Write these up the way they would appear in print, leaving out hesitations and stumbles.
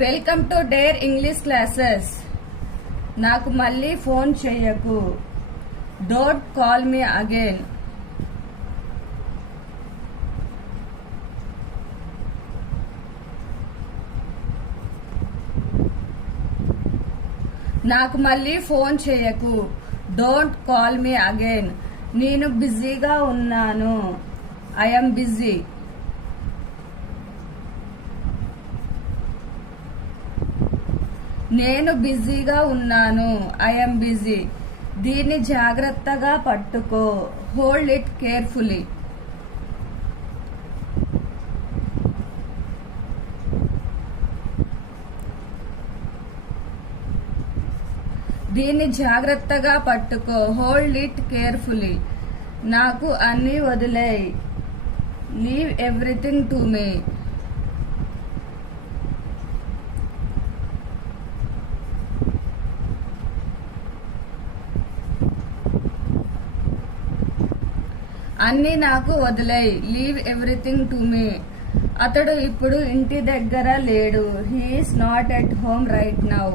Welcome to dare English classes. నాకు మళ్ళీ phone చెయ్యకు. Don't call me again. నాకు మళ్ళీ ఫోన్ చేయకు. Don't call me again. నేను బిజీగా ఉన్నాను. I'm busy. నేను బిజీగా ఉన్నాను. I'm busy. దీన్ని జాగ్రత్తగా పట్టుకో. Hold it carefully. దీన్ని జాగ్రత్తగా పట్టుకో. Hold it carefully. నాకు అన్నీ వదిలేయ్. Leave everything to me. అన్నీ నాకు వదిలేయ్. Leave everything to me. అతడు ఇప్పుడు ఇంటి దగ్గర లేడు. He is not at home right now.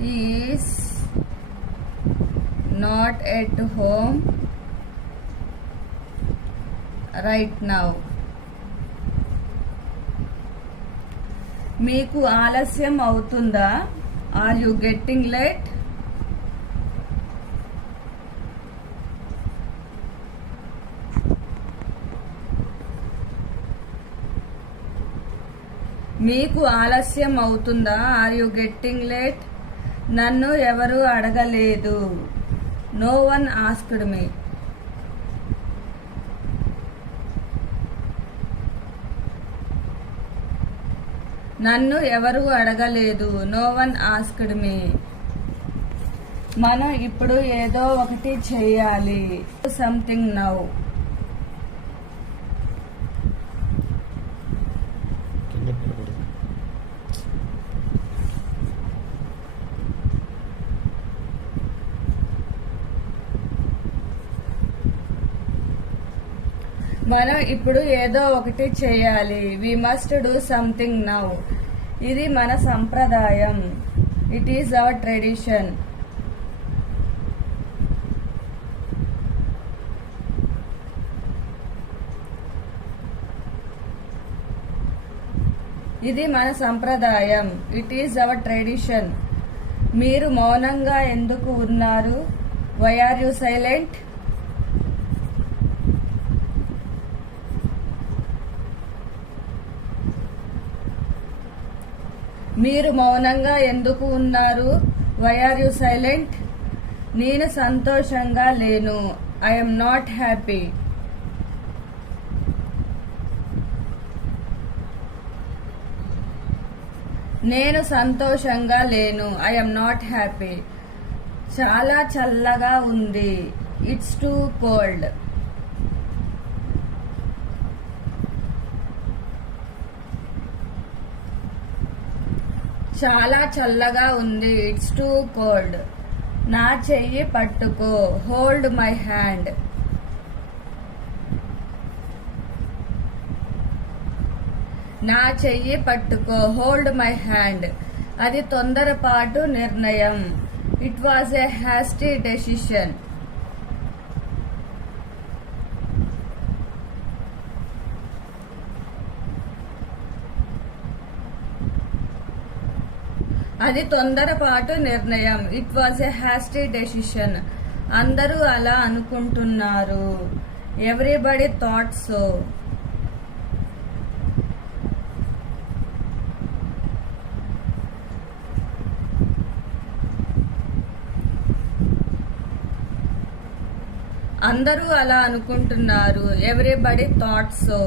He is not at home right now. మీకు ఆలస్యం అవుతుందా? Are you getting late? మీకు ఆలస్యం అవుతుందా? Are you getting late? నన్ను ఎవరు అడగలేదు. No one asked me. నన్ను ఎవరు అడగలేదు. No one asked me. మనం ఇప్పుడు ఏదో ఒకటి చేయాలి. Something now. మనం ఇప్పుడు ఏదో ఒకటి చేయాలి. We must do something now. ఇది మన సంప్రదాయం. It is our tradition. ఇది మన సంప్రదాయం. It is our tradition. మీరు మౌనంగా ఎందుకు ఉన్నారు? Why are you silent? మీరు మౌనంగా ఎందుకు ఉన్నారు? Why are you silent? నేను సంతోషంగా లేను. I'm not happy. నేను సంతోషంగా లేను. I'm not happy. చాలా చల్లగా ఉంది. It's too cold. చాలా చల్లగా ఉంది. It's too cold. నా చెయ్యి పట్టుకో. Hold my hand. నా చెయ్యి పట్టుకో. Hold my hand. అది తొందరపాటు నిర్ణయం. It was a hasty decision. అది తొందరపాటు నిర్ణయం. It was a hasty decision. అందరూ అలా అనుకుంటున్నారు. Everybody thought so. అందరూ అలా అనుకుంటున్నారు. Everybody thought so.